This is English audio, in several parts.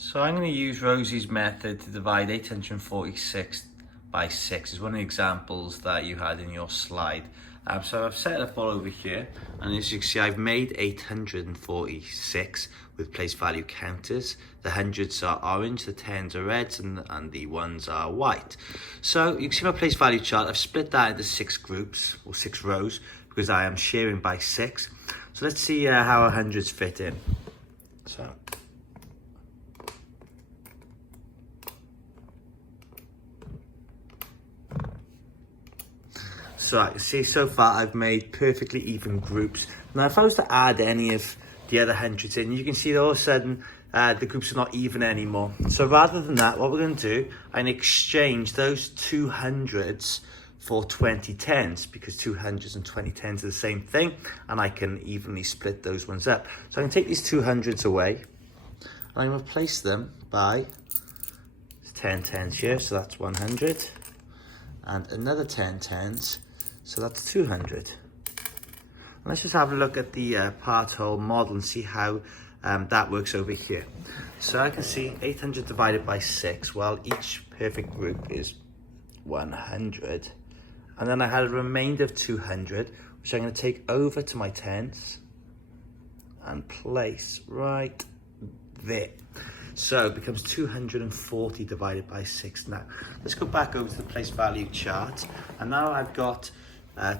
So I'm going to use Rosie's method to divide 846 by 6. Is one of the examples that you had in your slide. So I've set it up all over here, and as you can see, I've made 846 with place value counters. The hundreds are orange, the tens are reds, and the ones are white. So you can see my place value chart. I've split that into 6 groups, or 6 rows, because I am sharing by 6. So let's see how our hundreds fit in. So I can see so far I've made perfectly even groups. Now if I was to add any of the other hundreds in, you can see that all of a sudden the groups are not even anymore. So rather than that, what we're going to do, I'm going to exchange those 200s for 20 tens, because 200s and 20 tens are the same thing, and I can evenly split those ones up. So I can take these 200s away, and I'm going to replace them by 10 tens here, so that's 100, and another 10 tens, so that's 200. Let's just have a look at the part whole model and see how that works over here. So I can see 800 divided by 6. Well, each perfect group is 100. And then I had a remainder of 200, which I'm going to take over to my tens and place right there. So it becomes 240 divided by 6. Now, let's go back over to the place value chart. And now I've got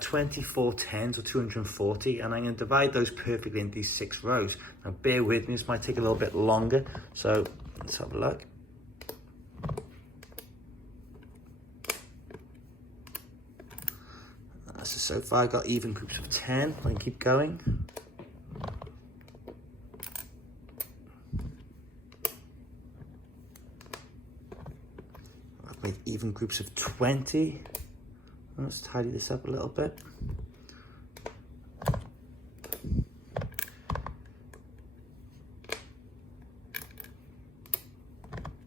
24 tens, or 240, and I'm going to divide those perfectly into these 6 rows. Now bear with me, this might take a little bit longer, so let's have a look. So far I've got even groups of 10, I can keep going. I've made even groups of 20. Let's tidy this up a little bit.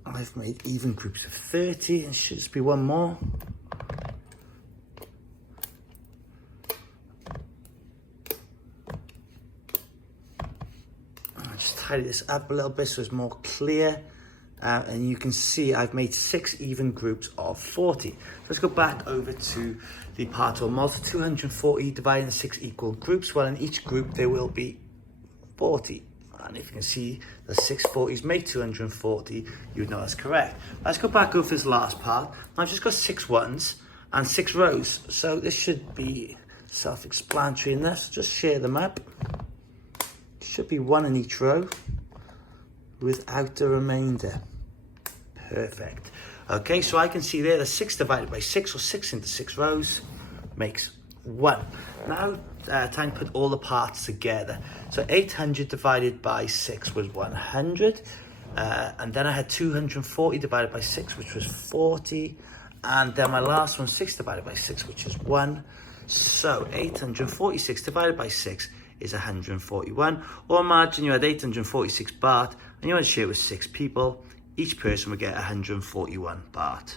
I've made even groups of 30, and should just be one more. I'll just tidy this up a little bit so it's more clear. And you can see I've made 6 even groups of 40. So let's go back over to the part or model. 240 divided into 6 equal groups. Well, in each group there will be 40. And if you can see the 6 40s make 240, you would know that's correct. Let's go back over this last part. I've just got 6 ones and 6 rows. So this should be self-explanatory in this. Just share them up. Should be 1 in each row without the remainder. Perfect. Okay, so I can see there the 6 divided by 6, or 6 into 6 rows, makes 1. Now, time to put all the parts together. So 800 divided by 6 was 100. And then I had 240 divided by 6, which was 40. And then my last one, 6 divided by 6, which is 1. So 846 divided by 6 is 141. Or imagine you had 846 baht, and you want to share it with 6 people. Each person would get 141 baht.